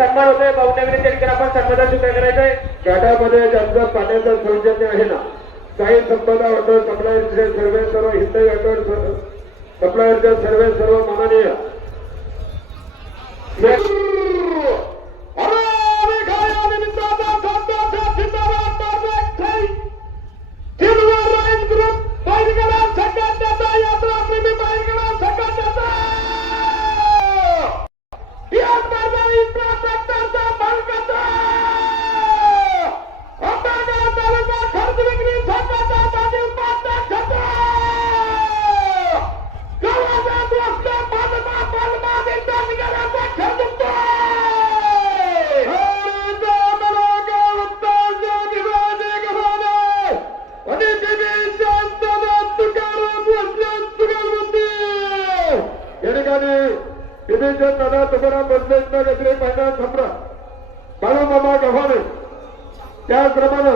सन्मान होतोय भाऊनगरी त्या ठिकाणी आपण सन्मान स्वीकार करायचंय. गटामध्ये ज्यांचं पाण्याचं सौजन्य आहे ना. काही संपदा हॉटेल सप्लायरचे सर्वे सर्व हिंदवी हॉटेल सप्लायरचे सर्वे सर्व माननीय. या ठिकाणी विवेचन दादा तुकाराम बसलेत गजरे पाहिजे थांबरा बाळूमामा गव्हाणे. त्याचप्रमाणे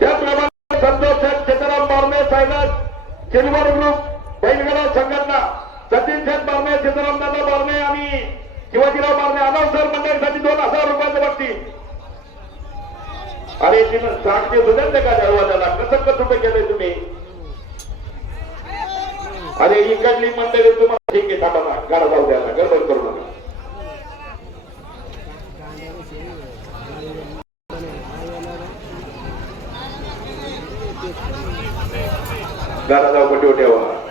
त्याचप्रमाणे संतोष सीताराम बारणे सायनाथ सिल्वर ग्रुप बैलगाडा संघटना सतीश शेठ बारणे सीताराम दादा बारणे आणि शिवाजीराव बारणे अनावसर मंडळीसाठी दोन हजार रुपयाचं बघतील अरे तिनं साक्षी सुधारते का दरवाजाला कसं कसं केलंय तुम्ही? अरे इकडली मंडळी तुम्हाला ठीक आहे थांबा ना गाडा जाऊ द्या ना, गडबड करू नका. गाडा जाऊ पट्टी ठेवा.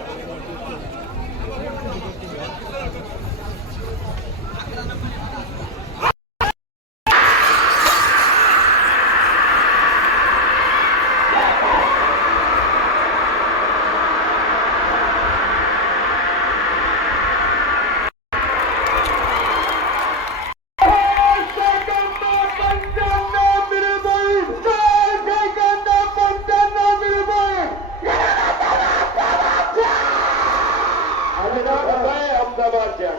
अमदाबादच्या